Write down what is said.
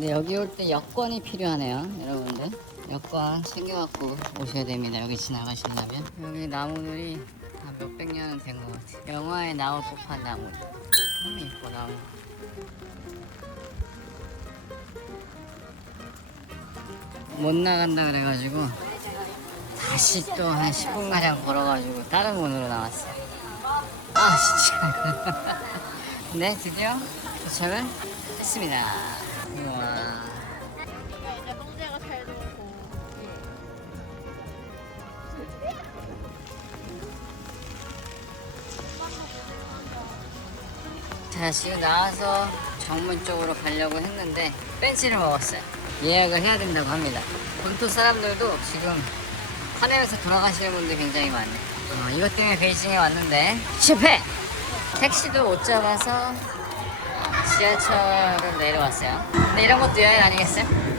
근데 여기 올 때 여권이 필요하네요, 여러분들. 여권 챙겨갖고 오셔야 됩니다, 여기 지나가시려면. 여기 나무들이 한 몇백 년은 된 것 같아요. 영화에 나올 법한 나무들. 참 예뻐, 나무. 못 나간다 그래가지고 다시 또 한 10분가량 걸어가지고 다른 문으로 나왔어요. 아 진짜. 네, 드디어 도착을 했습니다. 우와. 여기가 이제 홍제가 잘 들어오고. 자, 지금 나와서 정문 쪽으로 가려고 했는데 벤치를 먹었어요. 예약을 해야 된다고 합니다. 본토 사람들도 지금 화내면서 돌아가시는 분들이 굉장히 많네요. 이것 때문에 베이징에 왔는데 실패! 택시도 못 잡아서 지하철을 내려왔어요. 근데 이런 것도 여행 아니겠어요?